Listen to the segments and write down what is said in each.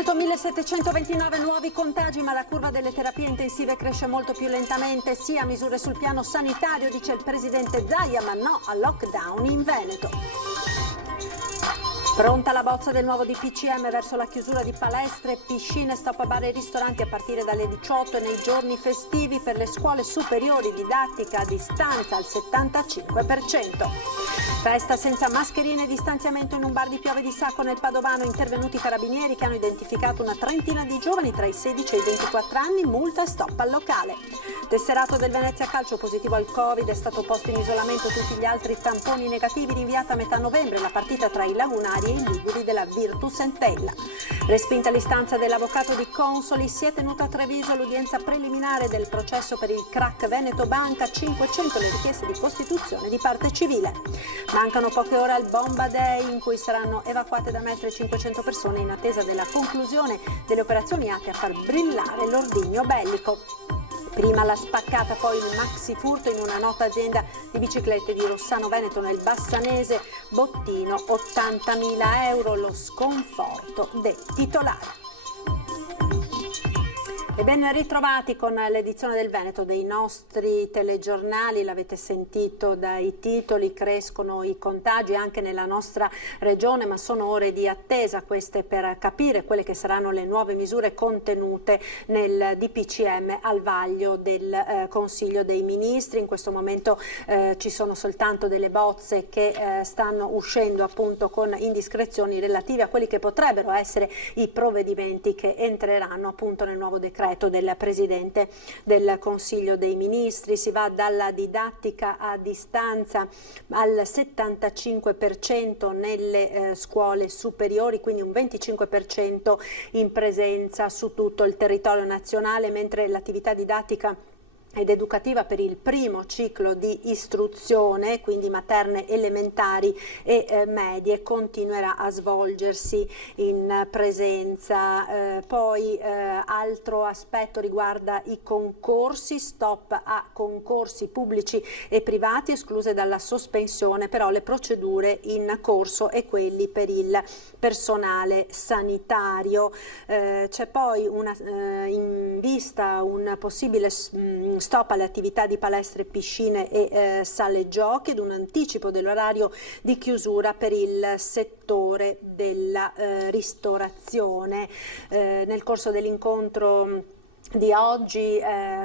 Veneto 1729 nuovi contagi, ma la curva delle terapie intensive cresce molto più lentamente. Sì a misure sul piano sanitario, dice il presidente Zaia, ma no al lockdown in Veneto. Pronta la bozza del nuovo DPCM verso la chiusura di palestre, piscine, stop a bar e ristoranti a partire dalle 18 e nei giorni festivi. Per le scuole superiori didattica a distanza al 75%. Festa senza mascherine e distanziamento in un bar di Piove di Sacco nel Padovano. Intervenuti i carabinieri che hanno identificato una trentina di giovani tra i 16 e i 24 anni, multa e stop al locale. Tesserato del Venezia Calcio positivo al Covid, è stato posto in isolamento tutti gli altri tamponi negativi, rinviata a metà novembre la partita tra i lagunari e i liguri della Virtus Entella. Respinta l'istanza dell'avvocato di Consoli, si è tenuta a Treviso l'udienza preliminare del processo per il crack Veneto Banca, 500 le richieste di costituzione di parte civile. Mancano poche ore al Bomba Day, in cui saranno evacuate da Mestre 500 persone in attesa della conclusione delle operazioni atte a far brillare l'ordigno bellico. Prima la spaccata, poi il maxi furto in una nota azienda di biciclette di Rossano Veneto nel Bassanese, bottino 80.000 euro, lo sconforto dei titolari. E ben ritrovati con l'edizione del Veneto dei nostri telegiornali. L'avete sentito dai titoli, crescono i contagi anche nella nostra regione, ma sono ore di attesa queste per capire quelle che saranno le nuove misure contenute nel DPCM al vaglio del Consiglio dei Ministri. In questo momento ci sono soltanto delle bozze che stanno uscendo appunto con indiscrezioni relative a quelli che potrebbero essere i provvedimenti che entreranno appunto nel nuovo decreto del Presidente del Consiglio dei Ministri. Si va dalla didattica a distanza al 75% nelle scuole superiori, quindi un 25% in presenza su tutto il territorio nazionale, mentre l'attività didattica ed educativa per il primo ciclo di istruzione, quindi materne, elementari e medie, continuerà a svolgersi in presenza. Poi altro aspetto riguarda i concorsi, stop a concorsi pubblici e privati, escluse dalla sospensione però le procedure in corso e quelli per il personale sanitario. C'è poi in vista un possibile stop alle attività di palestre, piscine e sale giochi ed un anticipo dell'orario di chiusura per il settore della ristorazione. Nel corso dell'incontro di oggi,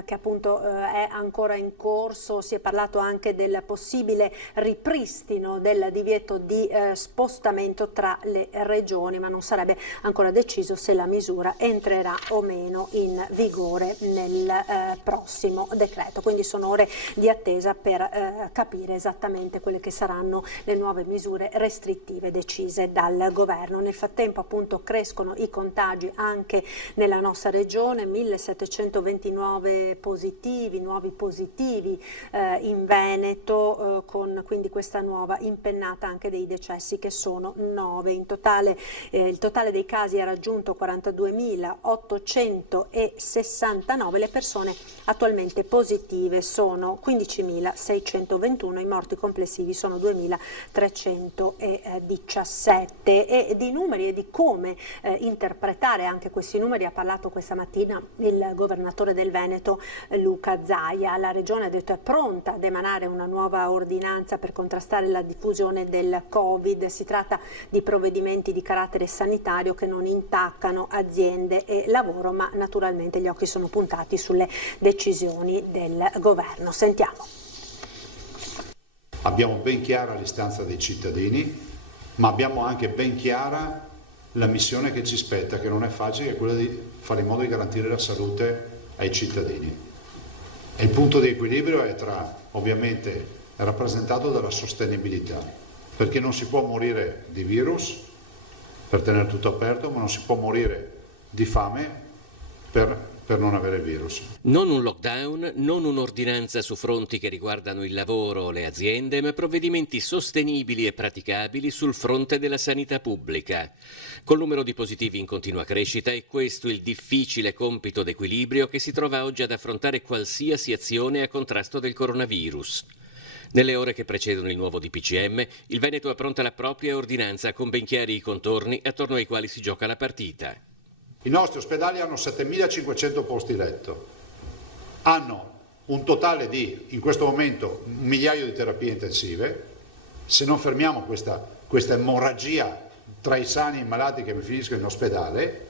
che appunto è ancora in corso, si è parlato anche del possibile ripristino del divieto di spostamento tra le regioni, ma non sarebbe ancora deciso se la misura entrerà o meno in vigore nel prossimo decreto. Quindi sono ore di attesa per capire esattamente quelle che saranno le nuove misure restrittive decise dal governo. Nel frattempo appunto crescono i contagi anche nella nostra regione, 1729 positivi, nuovi positivi in Veneto, con quindi questa nuova impennata anche dei decessi che sono 9. In totale il totale dei casi ha raggiunto 42.869, le persone attualmente positive sono 15.621, i morti complessivi sono 2.317. E di numeri e di come interpretare anche questi numeri ha parlato questa mattina il governatore del Veneto Luca Zaia. La regione ha detto è pronta ad emanare una nuova ordinanza per contrastare la diffusione del Covid. Si tratta di provvedimenti di carattere sanitario che non intaccano aziende e lavoro, ma naturalmente gli occhi sono puntati sulle decisioni del governo. Sentiamo. Abbiamo ben chiara l'istanza dei cittadini, ma abbiamo anche ben chiara la missione che ci spetta, che non è facile, è quella di fare in modo di garantire la salute ai cittadini. E il punto di equilibrio è ovviamente rappresentato dalla sostenibilità, perché non si può morire di virus per tenere tutto aperto, ma non si può morire di fame per non avere virus. Non un lockdown, non un'ordinanza su fronti che riguardano il lavoro o le aziende, ma provvedimenti sostenibili e praticabili sul fronte della sanità pubblica. Col numero di positivi in continua crescita è questo il difficile compito d'equilibrio che si trova oggi ad affrontare qualsiasi azione a contrasto del coronavirus. Nelle ore che precedono il nuovo DPCM, il Veneto appronta la propria ordinanza con ben chiari i contorni attorno ai quali si gioca la partita. I nostri ospedali hanno 7.500 posti letto, hanno un totale di, in questo momento, 1 migliaio di terapie intensive. Se non fermiamo questa emorragia tra i sani e i malati che finiscono in ospedale,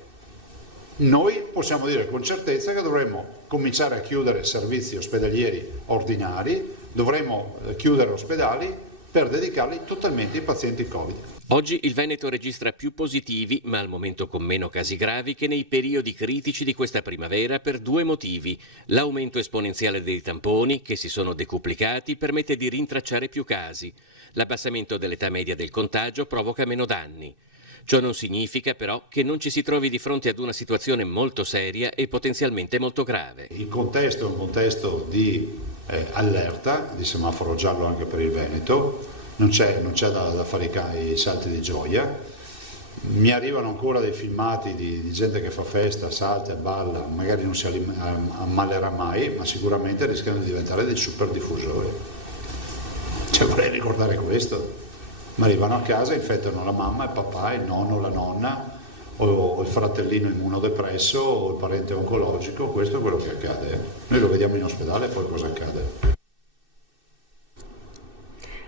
noi possiamo dire con certezza che dovremmo cominciare a chiudere servizi ospedalieri ordinari, dovremmo chiudere ospedali per dedicarli totalmente ai pazienti Covid. Oggi il Veneto registra più positivi, ma al momento con meno casi gravi che nei periodi critici di questa primavera per 2 motivi. L'aumento esponenziale dei tamponi, che si sono decuplicati, permette di rintracciare più casi. L'abbassamento dell'età media del contagio provoca meno danni. Ciò non significa però che non ci si trovi di fronte ad una situazione molto seria e potenzialmente molto grave. Il contesto è un contesto di allerta, di semaforo giallo anche per il Veneto, non c'è da fare i salti di gioia. Mi arrivano ancora dei filmati di gente che fa festa, salta e balla, magari non si ammalerà mai, ma sicuramente rischiano di diventare dei super diffusori. Cioè, vorrei ricordare questo. Ma arrivano a casa, infettano la mamma, il papà, il nonno, la nonna, o il fratellino immunodepresso, o il parente oncologico. Questo è quello che accade. Noi lo vediamo in ospedale e poi cosa accade?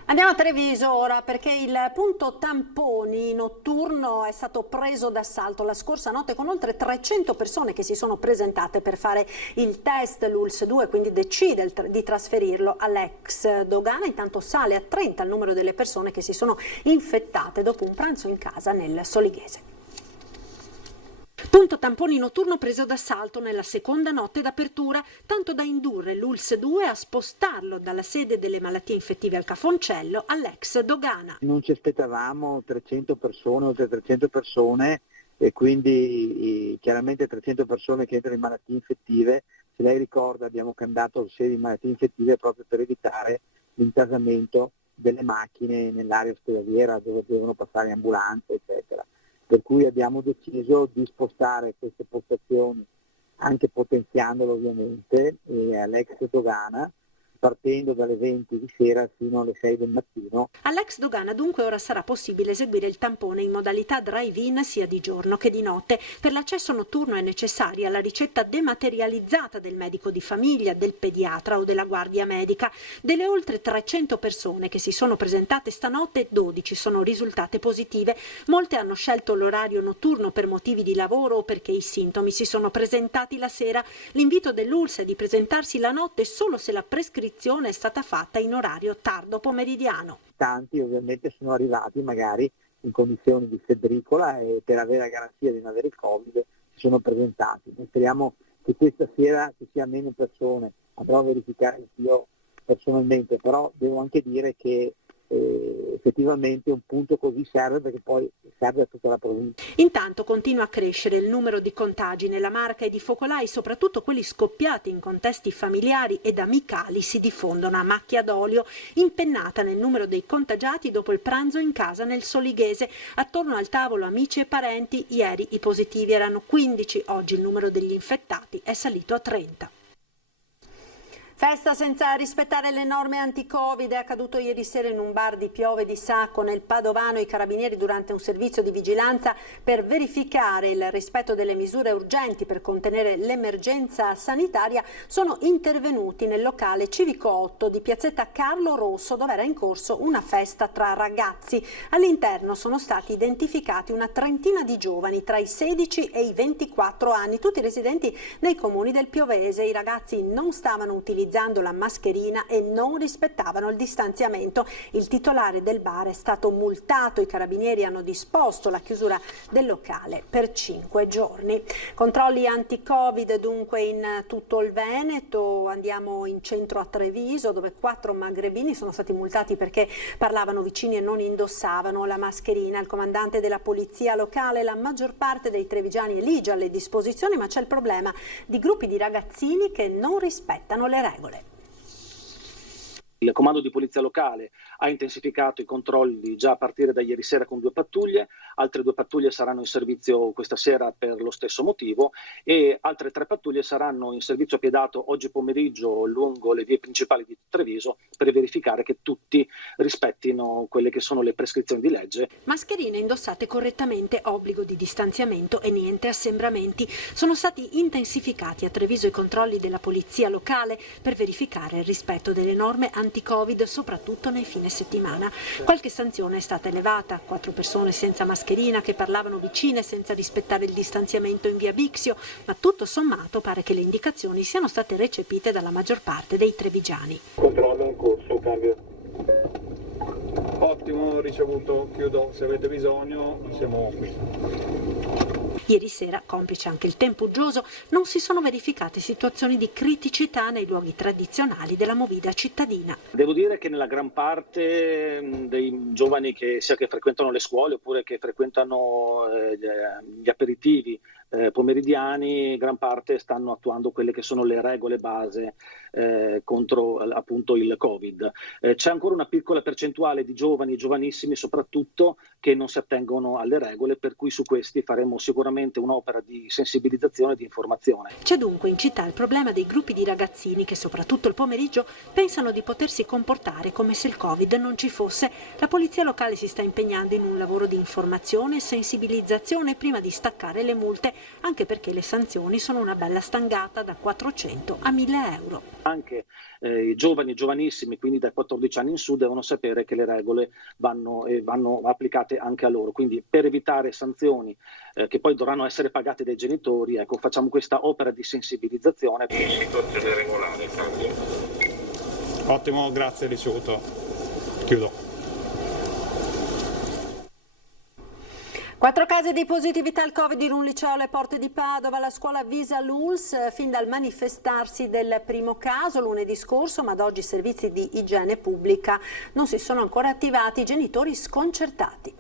Andiamo a Treviso ora, perché il punto tamponi notturno è stato preso d'assalto la scorsa notte con oltre 300 persone che si sono presentate per fare il test. L'ULSS 2 quindi decide di trasferirlo all'ex dogana. Intanto sale a 30 il numero delle persone che si sono infettate dopo un pranzo in casa nel Solighese. Punto tamponi notturno preso d'assalto nella seconda notte d'apertura, tanto da indurre l'ULSS 2 a spostarlo dalla sede delle malattie infettive al Cafoncello all'ex dogana. Non ci aspettavamo 300 persone, oltre 300 persone, e quindi chiaramente 300 persone che entrano in malattie infettive. Se lei ricorda, abbiamo cambiato la sede di malattie infettive proprio per evitare l'intasamento delle macchine nell'area ospedaliera dove devono passare ambulanze, eccetera. Per cui abbiamo deciso di spostare queste postazioni, anche potenziandolo ovviamente, all'ex dogana, partendo dalle 20 di sera fino alle 6 del mattino. All'ex dogana dunque ora sarà possibile eseguire il tampone in modalità drive-in sia di giorno che di notte. Per l'accesso notturno è necessaria la ricetta dematerializzata del medico di famiglia, del pediatra o della guardia medica. Delle oltre 300 persone che si sono presentate stanotte, 12 sono risultate positive. Molte hanno scelto l'orario notturno per motivi di lavoro o perché i sintomi si sono presentati la sera. L'invito dell'ULSS è di presentarsi la notte solo se la prescrizione è stata fatta in orario tardo pomeridiano. Tanti ovviamente sono arrivati magari in condizioni di febbricola e per avere la garanzia di non avere il Covid si sono presentati. Noi speriamo che questa sera ci sia meno persone, andrò a verificare io personalmente, però devo anche dire che effettivamente un punto così serve, perché poi serve a tutta la provincia. Intanto continua a crescere il numero di contagi nella Marca e di focolai, soprattutto quelli scoppiati in contesti familiari ed amicali si diffondono a macchia d'olio, impennata nel numero dei contagiati dopo il pranzo in casa nel Solighese. Attorno al tavolo amici e parenti, ieri i positivi erano 15, oggi il numero degli infettati è salito a 30. Festa senza rispettare le norme anti-Covid. È accaduto ieri sera in un bar di Piove di Sacco nel Padovano. I carabinieri, durante un servizio di vigilanza per verificare il rispetto delle misure urgenti per contenere l'emergenza sanitaria, sono intervenuti nel locale Civico 8 di piazzetta Carlo Rosso, dove era in corso una festa tra ragazzi. All'interno sono stati identificati una trentina di giovani tra i 16 e i 24 anni, tutti residenti nei comuni del Piovese. I ragazzi non stavano utilizzando la mascherina e non rispettavano il distanziamento. Il titolare del bar è stato multato. I carabinieri hanno disposto la chiusura del locale per 5 giorni. Controlli anti-Covid dunque in tutto il Veneto. Andiamo in centro a Treviso, dove 4 magrebini sono stati multati perché parlavano vicini e non indossavano la mascherina. Il comandante della polizia locale: la maggior parte dei trevigiani è ligia alle disposizioni, ma c'è il problema di gruppi di ragazzini che non rispettano le regole. Il comando di polizia locale ha intensificato i controlli già a partire da ieri sera con 2 pattuglie, altre 2 pattuglie saranno in servizio questa sera per lo stesso motivo e altre 3 pattuglie saranno in servizio piedato oggi pomeriggio lungo le vie principali di Treviso per verificare che tutti rispettino quelle che sono le prescrizioni di legge. Mascherine indossate correttamente, obbligo di distanziamento e niente assembramenti. Sono stati intensificati a Treviso i controlli della polizia locale per verificare il rispetto delle norme anti-Covid, soprattutto nei fine settimana. Qualche sanzione è stata elevata, 4 persone senza mascherina che parlavano vicine senza rispettare il distanziamento in via Bixio, ma tutto sommato pare che le indicazioni siano state recepite dalla maggior parte dei trevigiani. Controllo in corso, cambio. Ottimo, ricevuto, chiudo, se avete bisogno siamo qui. Ieri sera, complice anche il tempo uggioso, non si sono verificate situazioni di criticità nei luoghi tradizionali della movida cittadina. Devo dire che nella gran parte dei giovani che sia che frequentano le scuole oppure che frequentano gli aperitivi pomeridiani, gran parte stanno attuando quelle che sono le regole base contro appunto il Covid. C'è ancora una piccola percentuale di giovani, giovanissimi soprattutto, che non si attengono alle regole, per cui su questi faremo sicuramente un'opera di sensibilizzazione e di informazione. C'è dunque in città il problema dei gruppi di ragazzini che soprattutto il pomeriggio pensano di potersi comportare come se il Covid non ci fosse. La polizia locale si sta impegnando in un lavoro di informazione e sensibilizzazione prima di staccare le multe, anche perché le sanzioni sono una bella stangata da 400 a 1000 euro. Anche i giovani, giovanissimi, quindi dai 14 anni in su, devono sapere che le regole vanno applicate anche a loro. Quindi per evitare sanzioni che poi dovranno essere pagate dai genitori, ecco, facciamo questa opera di sensibilizzazione. Situazione regolare, cambio. Ottimo, grazie, ricevuto. Chiudo. 4 casi di positività al Covid in un liceo alle porte di Padova. La scuola avvisa l'ULSS fin dal manifestarsi del primo caso lunedì scorso, ma ad oggi i servizi di igiene pubblica non si sono ancora attivati, i genitori sconcertati.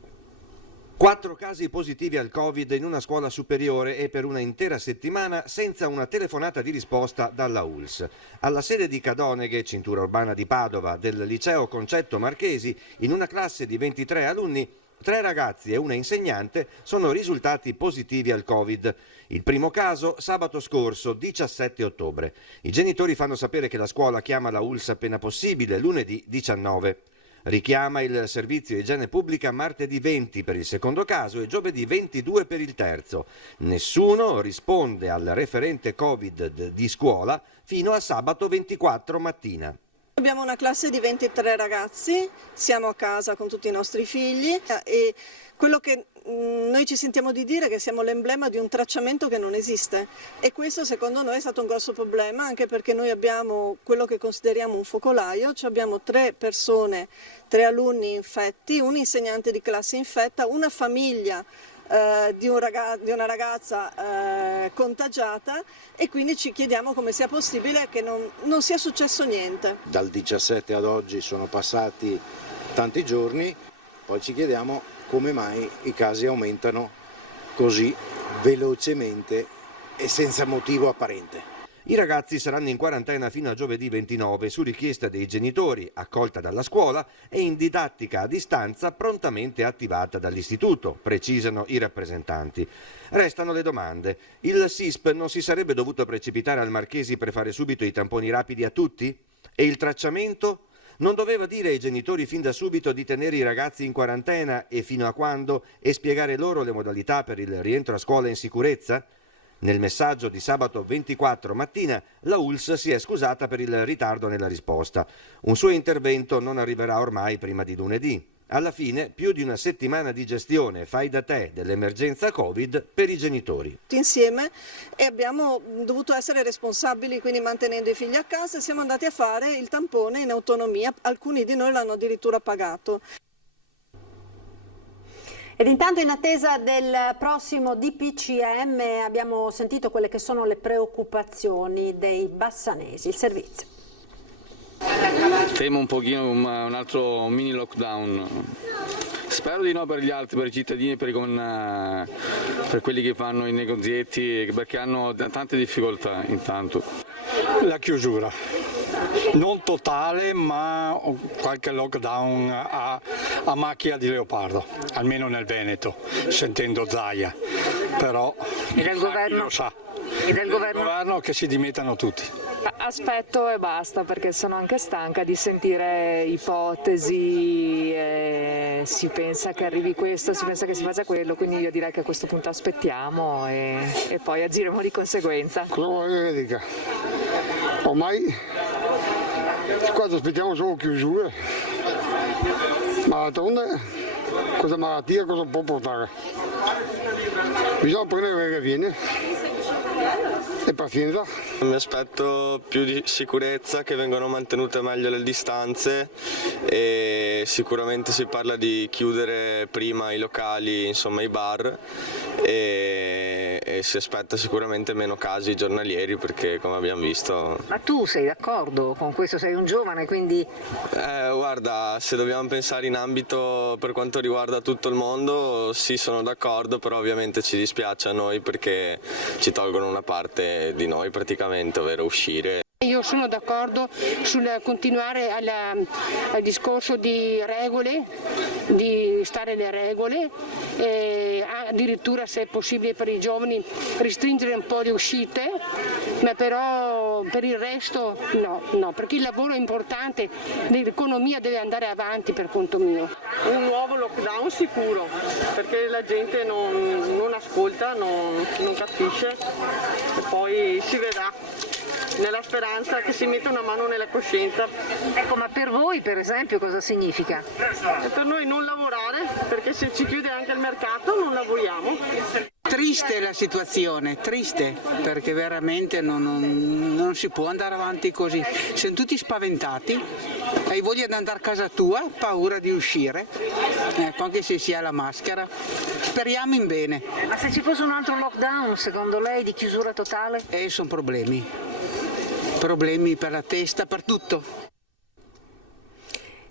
4 casi positivi al Covid in una scuola superiore e per una intera settimana senza una telefonata di risposta dalla ULSS. Alla sede di Cadoneghe, cintura urbana di Padova, del liceo Concetto Marchesi, in una classe di 23 alunni, 3 ragazzi e una insegnante sono risultati positivi al Covid. Il primo caso sabato scorso, 17 ottobre. I genitori fanno sapere che la scuola chiama la ULSS appena possibile, lunedì 19. Richiama il servizio igiene pubblica martedì 20 per il secondo caso e giovedì 22 per il terzo. Nessuno risponde al referente Covid di scuola fino a sabato 24 mattina. Abbiamo una classe di 23 ragazzi, siamo a casa con tutti i nostri figli e quello che noi ci sentiamo di dire è che siamo l'emblema di un tracciamento che non esiste e questo secondo noi è stato un grosso problema, anche perché noi abbiamo quello che consideriamo un focolaio, cioè abbiamo 3 persone, 3 alunni infetti, un insegnante di classe infetta, una famiglia di una ragazza contagiata e quindi ci chiediamo come sia possibile che non sia successo niente. Dal 17 ad oggi sono passati tanti giorni, poi ci chiediamo come mai i casi aumentano così velocemente e senza motivo apparente. I ragazzi saranno in quarantena fino a giovedì 29 su richiesta dei genitori, accolta dalla scuola e in didattica a distanza prontamente attivata dall'istituto, precisano i rappresentanti. Restano le domande. Il SISP non si sarebbe dovuto precipitare al Marchesi per fare subito i tamponi rapidi a tutti? E il tracciamento? Non doveva dire ai genitori fin da subito di tenere i ragazzi in quarantena e fino a quando e spiegare loro le modalità per il rientro a scuola in sicurezza? Nel messaggio di sabato 24 mattina la ULSS si è scusata per il ritardo nella risposta. Un suo intervento non arriverà ormai prima di lunedì. Alla fine più di una settimana di gestione fai da te dell'emergenza Covid per i genitori. Insieme e abbiamo dovuto essere responsabili, quindi mantenendo i figli a casa siamo andati a fare il tampone in autonomia, alcuni di noi l'hanno addirittura pagato. Ed intanto in attesa del prossimo DPCM abbiamo sentito quelle che sono le preoccupazioni dei bassanesi. Il servizio. Temo un pochino un altro mini lockdown. Spero di no per gli altri, per i cittadini, per quelli che fanno i negozietti, perché hanno tante difficoltà intanto. La chiusura. Non totale, ma qualche lockdown a macchia di leopardo, almeno nel Veneto, sentendo Zaia. Però e del governo? lo sa. E del governo che si dimettano tutti. Aspetto e basta, perché sono anche stanca di sentire ipotesi, si pensa che arrivi questo, si pensa che si faccia quello, quindi io direi che a questo punto aspettiamo e poi agiremo di conseguenza. Cosa vuoi che dica? Ormai quando aspettiamo solo chiusure, ma d'altronde questa malattia cosa può portare? Bisogna prendere quello che viene e pazienza. Mi aspetto più di sicurezza, che vengano mantenute meglio le distanze e sicuramente si parla di chiudere prima i locali, insomma i bar, e si aspetta sicuramente meno casi giornalieri, perché come abbiamo visto... Ma tu sei d'accordo con questo? Sei un giovane, quindi... Guarda, se dobbiamo pensare in ambito per quanto riguarda tutto il mondo, sì, sono d'accordo, però ovviamente ci dispiace a noi perché ci tolgono una parte di noi praticamente, ovvero uscire. Io sono d'accordo sul continuare al discorso di regole, di stare le regole, e addirittura se è possibile per i giovani restringere un po' le uscite, ma però per il resto no, perché il lavoro è importante, l'economia deve andare avanti per conto mio. Un nuovo lockdown sicuro, perché la gente non ascolta, non capisce e poi si vedrà. Nella speranza che si metta una mano nella coscienza. Ecco, ma per voi per esempio cosa significa? E per noi non lavorare, perché se ci chiude anche il mercato non lavoriamo. Triste la situazione, triste, perché veramente non si può andare avanti così. Siamo tutti spaventati, hai voglia di andare a casa tua, paura di uscire, anche se si ha la maschera. Speriamo in bene. Ma se ci fosse un altro lockdown, secondo lei, di chiusura totale? Sono problemi per la testa, per tutto.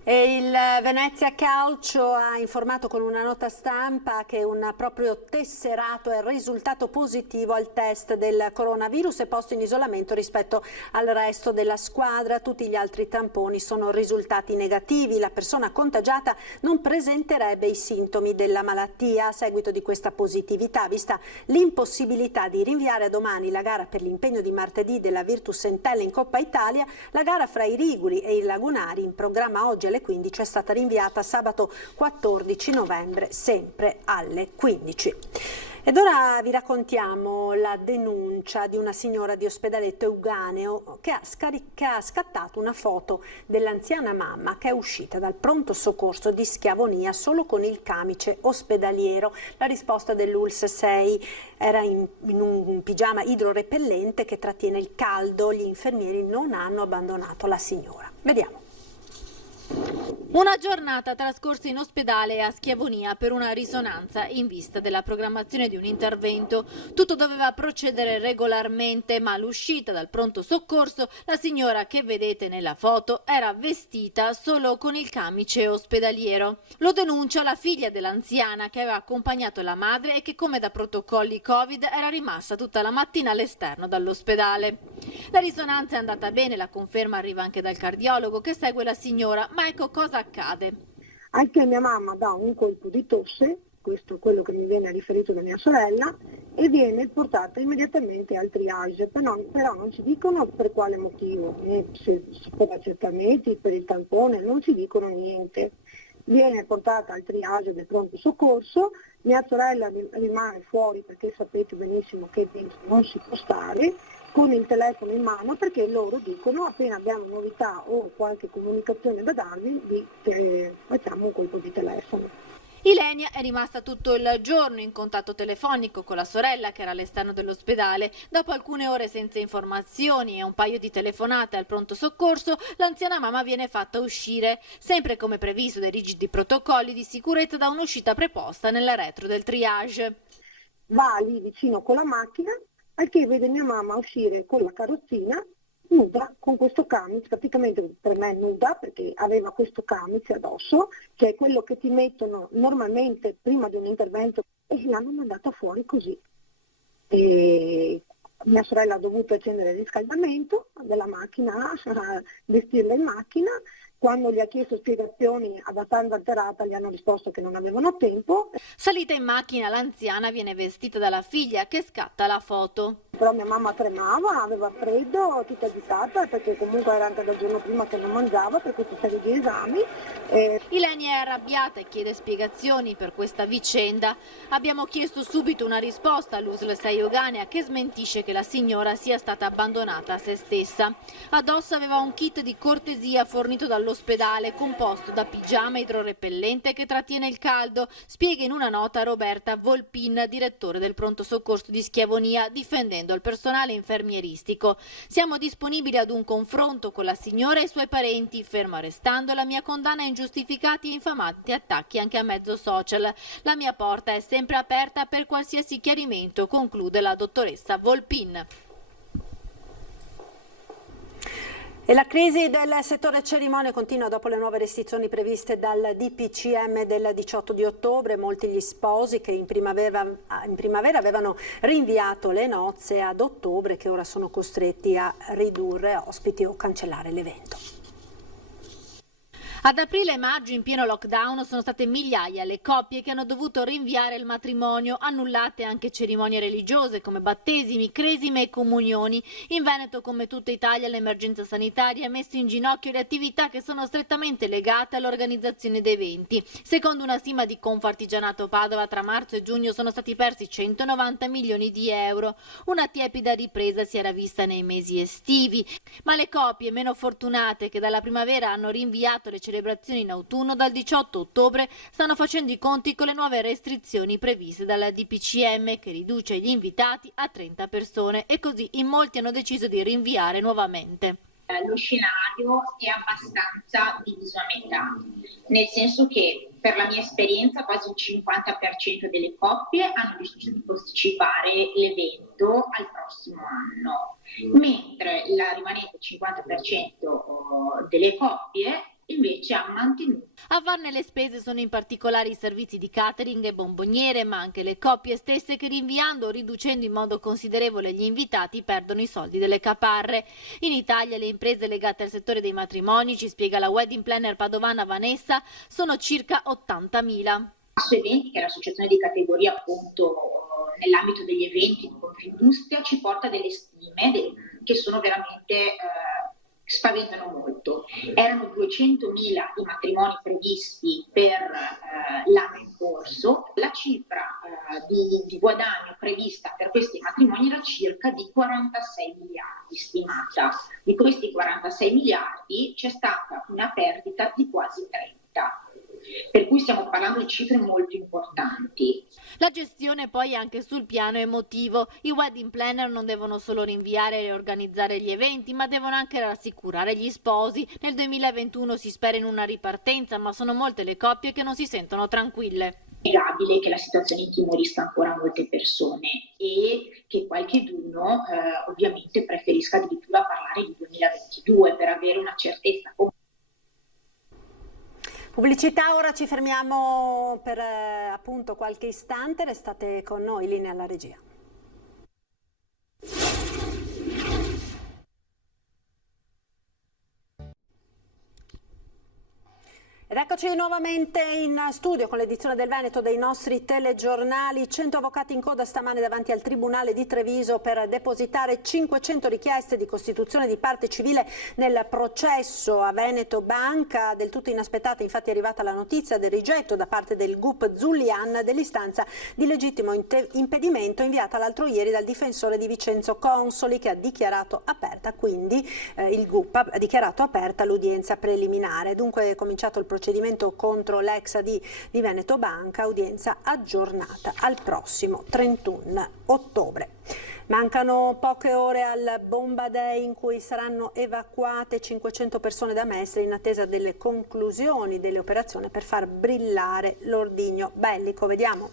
E il Venezia Calcio ha informato con una nota stampa che un proprio tesserato è risultato positivo al test del coronavirus e posto in isolamento rispetto al resto della squadra. Tutti gli altri tamponi sono risultati negativi. La persona contagiata non presenterebbe i sintomi della malattia. A seguito di questa positività, vista l'impossibilità di rinviare a domani la gara per l'impegno di martedì della Virtus Entella in Coppa Italia, la gara fra i Liguri e i Lagunari, in programma oggi alle 15, è stata rinviata sabato 14 novembre, sempre alle 15. Ed ora vi raccontiamo la denuncia di una signora di Ospedaletto Euganeo che ha scattato una foto dell'anziana mamma che è uscita dal pronto soccorso di Schiavonia solo con il camice ospedaliero. La risposta dell'ULSS 6 era in un pigiama idrorepellente che trattiene il caldo. Gli infermieri non hanno abbandonato la signora. Vediamo. Una giornata trascorsa in ospedale a Schiavonia per una risonanza in vista della programmazione di un intervento. Tutto doveva procedere regolarmente, ma all'uscita dal pronto soccorso la signora che vedete nella foto era vestita solo con il camice ospedaliero. Lo denuncia la figlia dell'anziana che aveva accompagnato la madre e che, come da protocolli Covid, era rimasta tutta la mattina all'esterno dall'ospedale. La risonanza è andata bene, la conferma arriva anche dal cardiologo che segue la signora. Ma ecco cosa accade. Anche mia mamma dà un colpo di tosse, questo è quello che mi viene riferito da mia sorella, e viene portata immediatamente al triage, però non ci dicono per quale motivo, se per accertamenti, per il tampone, non ci dicono niente. Viene portata al triage del pronto soccorso, mia sorella rimane fuori perché sapete benissimo che dentro non si può stare, con il telefono in mano, perché loro dicono appena abbiamo novità o qualche comunicazione da darvi facciamo un colpo di telefono. Ilenia è rimasta tutto il giorno in contatto telefonico con la sorella che era all'esterno dell'ospedale. Dopo alcune ore senza informazioni e un paio di telefonate al pronto soccorso, l'anziana mamma viene fatta uscire, sempre come previsto dai rigidi protocolli di sicurezza, da un'uscita preposta nella retro del triage. Va lì vicino con la macchina, al che vede mia mamma uscire con la carrozzina nuda, con questo camice, praticamente per me nuda perché aveva questo camice addosso, che è quello che ti mettono normalmente prima di un intervento, e l'hanno mandata fuori così. E Mia sorella ha dovuto accendere il riscaldamento della macchina, vestirla in macchina. Quando gli ha chiesto spiegazioni abbastanza alterata gli hanno risposto che non avevano tempo. Salita in macchina, l'anziana viene vestita dalla figlia che scatta la foto. Però mia mamma tremava, aveva freddo, tutta agitata, perché comunque era anche dal giorno prima che non mangiava per questa serie di esami. Ilenia è arrabbiata e chiede spiegazioni per questa vicenda. Abbiamo chiesto subito una risposta all'USL Sayogania che smentisce che la signora sia stata abbandonata a se stessa. Addosso aveva un kit di cortesia fornito dall'ospedale composto da pigiama idrorepellente che trattiene il caldo, spiega in una nota Roberta Volpin, direttore del pronto soccorso di Schiavonia, difendendo il personale infermieristico. Siamo disponibili ad un confronto con la signora e i suoi parenti, ferma restando la mia condanna a ingiustificati e infamanti attacchi anche a mezzo social. La mia porta è sempre aperta per qualsiasi chiarimento, conclude la dottoressa Volpin. E la crisi del settore cerimonie continua dopo le nuove restrizioni previste dal DPCM del 18 di ottobre. Molti gli sposi che in primavera avevano rinviato le nozze ad ottobre che ora sono costretti a ridurre ospiti o cancellare l'evento. Ad aprile e maggio, in pieno lockdown, sono state migliaia le coppie che hanno dovuto rinviare il matrimonio, annullate anche cerimonie religiose come battesimi, cresime e comunioni. In Veneto, come tutta Italia, l'emergenza sanitaria ha messo in ginocchio le attività che sono strettamente legate all'organizzazione di eventi. Secondo una stima di Confartigianato Padova, tra marzo e giugno sono stati persi 190 milioni di euro. Una tiepida ripresa si era vista nei mesi estivi, ma le coppie meno fortunate che dalla primavera hanno rinviato le celebrazioni in autunno dal 18 ottobre stanno facendo i conti con le nuove restrizioni previste dalla DPCM che riduce gli invitati a 30 persone e così in molti hanno deciso di rinviare nuovamente. Lo scenario è abbastanza diviso a metà, nel senso che per la mia esperienza quasi il 50% delle coppie hanno deciso di posticipare l'evento al prossimo anno, mentre il rimanente 50% delle coppie invece ha mantenuto. A farne le spese sono in particolare i servizi di catering e bomboniere, ma anche le coppie stesse che rinviando o riducendo in modo considerevole gli invitati perdono i soldi delle caparre. In Italia le imprese legate al settore dei matrimoni, ci spiega la wedding planner padovana Vanessa, sono circa 80.000. Su Eventi, che è l'associazione di categoria appunto nell'ambito degli eventi di Confindustria, ci porta delle stime che sono veramente spaventano molto. Erano 200.000 i matrimoni previsti per l'anno in corso, la cifra di guadagno prevista per questi matrimoni era circa di 46 miliardi stimata. Di questi 46 miliardi c'è stata una perdita di quasi 30. Per cui stiamo parlando di cifre molto importanti. La gestione poi è anche sul piano emotivo. I wedding planner non devono solo rinviare e organizzare gli eventi, ma devono anche rassicurare gli sposi. Nel 2021 si spera in una ripartenza, ma sono molte le coppie che non si sentono tranquille. È innegabile che la situazione intimorisca ancora molte persone e che qualcheduno ovviamente preferisca addirittura parlare di 2022 per avere una certezza. Pubblicità, ora ci fermiamo per appunto qualche istante, restate con noi, linea alla regia. Ed eccoci nuovamente in studio con l'edizione del Veneto dei nostri telegiornali. 100 avvocati in coda stamane davanti al Tribunale di Treviso per depositare 500 richieste di costituzione di parte civile nel processo a Veneto Banca. Del tutto inaspettata infatti è arrivata la notizia del rigetto da parte del GUP Zulian dell'istanza di legittimo impedimento inviata l'altro ieri dal difensore di Vincenzo Consoli, che ha dichiarato aperta, quindi il GUP ha dichiarato aperta l'udienza preliminare. Dunque è cominciato il procedimento contro l'ex di Veneto Banca, udienza aggiornata al prossimo 31 ottobre. Mancano poche ore al Bomba Day in cui saranno evacuate 500 persone da Mestre in attesa delle conclusioni delle operazioni per far brillare l'ordigno bellico. Vediamo.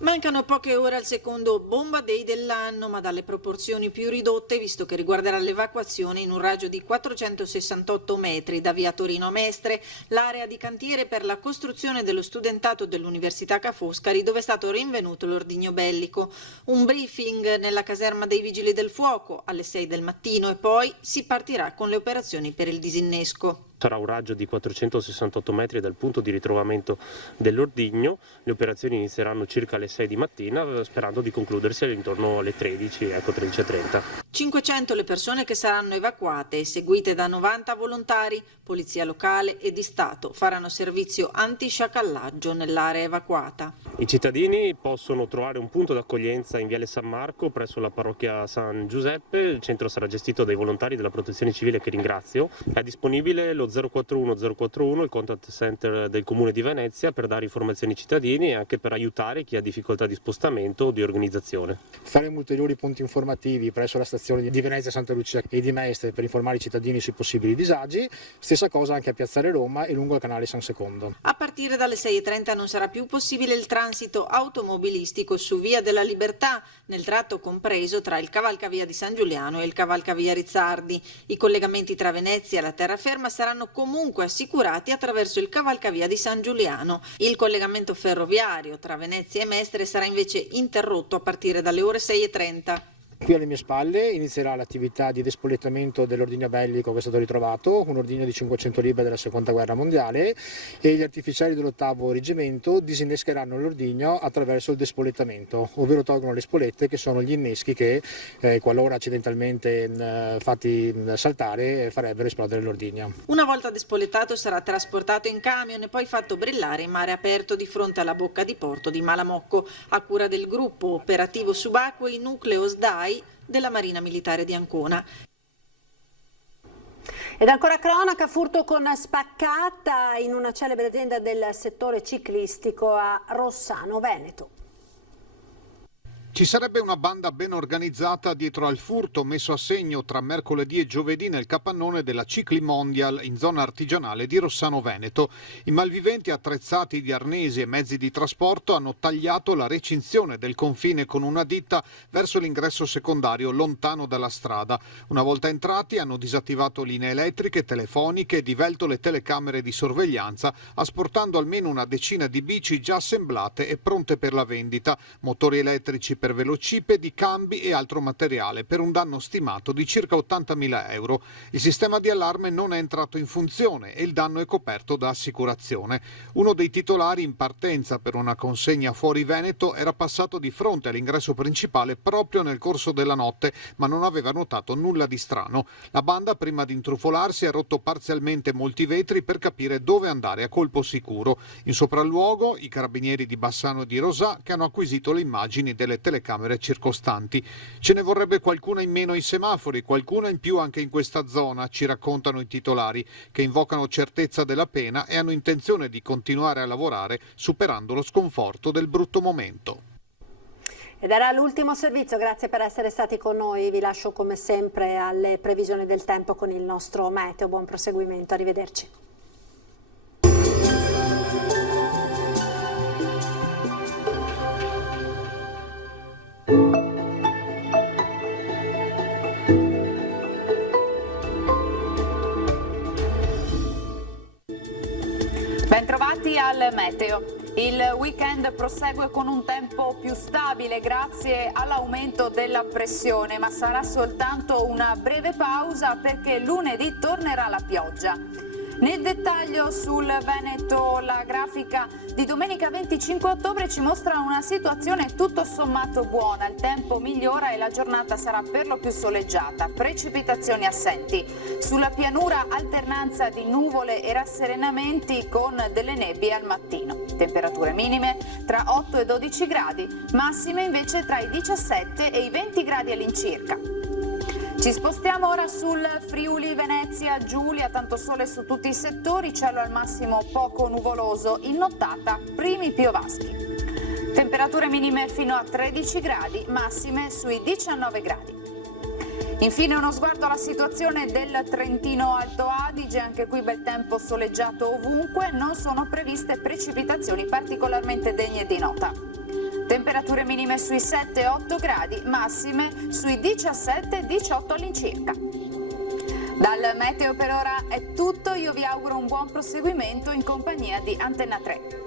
Mancano poche ore al secondo Bomba Day dell'anno, ma dalle proporzioni più ridotte, visto che riguarderà l'evacuazione in un raggio di 468 metri da via Torino a Mestre, l'area di cantiere per la costruzione dello studentato dell'Università Ca' Foscari, dove è stato rinvenuto l'ordigno bellico. Un briefing nella caserma dei Vigili del Fuoco alle 6 del mattino e poi si partirà con le operazioni per il disinnesco. Sarà un raggio di 468 metri dal punto di ritrovamento dell'ordigno. Le operazioni inizieranno circa alle 6 di mattina, sperando di concludersi intorno alle 13, 13:30. 500 le persone che saranno evacuate, seguite da 90 volontari. Polizia locale e di Stato faranno servizio antisciacallaggio nell'area evacuata. I cittadini possono trovare un punto d'accoglienza in Viale San Marco presso la parrocchia San Giuseppe. Il centro sarà gestito dai volontari della Protezione Civile, che ringrazio. È disponibile lo 041 041, il contact center del Comune di Venezia, per dare informazioni ai cittadini e anche per aiutare chi ha difficoltà di spostamento o di organizzazione. Faremo ulteriori punti informativi presso la stazione di Venezia, Santa Lucia e di Mestre per informare i cittadini sui possibili disagi. Stessa cosa anche a Piazzale Roma e lungo il canale San Secondo. A partire dalle 6:30 non sarà più possibile il transito automobilistico su Via della Libertà, nel tratto compreso tra il cavalcavia di San Giuliano e il cavalcavia Rizzardi. I collegamenti tra Venezia e la terraferma saranno comunque assicurati attraverso il cavalcavia di San Giuliano. Il collegamento ferroviario tra Venezia e Mestre sarà invece interrotto a partire dalle ore 6:30. Qui alle mie spalle inizierà l'attività di despollettamento dell'ordigno bellico che è stato ritrovato, un ordigno di 500 libbre della Seconda Guerra Mondiale, e gli artificieri dell'8° reggimento disinnescheranno l'ordigno attraverso il despollettamento, ovvero tolgono le spolette, che sono gli inneschi che, qualora accidentalmente fatti saltare, farebbero esplodere l'ordigno. Una volta despolettato sarà trasportato in camion e poi fatto brillare in mare aperto di fronte alla bocca di porto di Malamocco, a cura del gruppo operativo subacquei Nucleo SDAI della Marina Militare di Ancona. Ed ancora cronaca, furto con spaccata in una celebre azienda del settore ciclistico a Rossano Veneto. Ci sarebbe una banda ben organizzata dietro al furto messo a segno tra mercoledì e giovedì nel capannone della Cicli Mondial in zona artigianale di Rossano Veneto. I malviventi, attrezzati di arnesi e mezzi di trasporto, hanno tagliato la recinzione del confine con una ditta verso l'ingresso secondario lontano dalla strada. Una volta entrati hanno disattivato linee elettriche, telefoniche e divelto le telecamere di sorveglianza, asportando almeno una decina di bici già assemblate e pronte per la vendita, motori elettrici per velocipedi, cambi e altro materiale, per un danno stimato di circa 80.000 euro. Il sistema di allarme non è entrato in funzione e il danno è coperto da assicurazione. Uno dei titolari, in partenza per una consegna fuori Veneto, era passato di fronte all'ingresso principale proprio nel corso della notte, ma non aveva notato nulla di strano. La banda, prima di intrufolarsi, ha rotto parzialmente molti vetri per capire dove andare a colpo sicuro. In sopralluogo i carabinieri di Bassano e di Rosà, che hanno acquisito le immagini delle telecamere circostanti. Ce ne vorrebbe qualcuna in meno ai semafori, qualcuna in più anche in questa zona, ci raccontano i titolari, che invocano certezza della pena e hanno intenzione di continuare a lavorare superando lo sconforto del brutto momento. Ed era l'ultimo servizio, grazie per essere stati con noi. Vi lascio come sempre alle previsioni del tempo con il nostro meteo. Buon proseguimento, arrivederci. Bentrovati al meteo. Il weekend prosegue con un tempo più stabile grazie all'aumento della pressione, ma sarà soltanto una breve pausa perché lunedì tornerà la pioggia. Nel dettaglio sul Veneto, la grafica di domenica 25 ottobre ci mostra una situazione tutto sommato buona. Il tempo migliora e la giornata sarà per lo più soleggiata, precipitazioni assenti. Sulla pianura alternanza di nuvole e rasserenamenti con delle nebbie al mattino. Temperature minime tra 8 e 12 gradi, massime invece tra i 17 e i 20 gradi all'incirca. Ci spostiamo ora sul Friuli Venezia Giulia, tanto sole su tutti i settori, cielo al massimo poco nuvoloso, in nottata primi piovaschi. Temperature minime fino a 13 gradi, massime sui 19 gradi. Infine uno sguardo alla situazione del Trentino Alto Adige, anche qui bel tempo soleggiato ovunque, non sono previste precipitazioni particolarmente degne di nota. Temperature minime sui 7-8 gradi, massime sui 17-18 all'incirca. Dal meteo per ora è tutto, io vi auguro un buon proseguimento in compagnia di Antenna 3.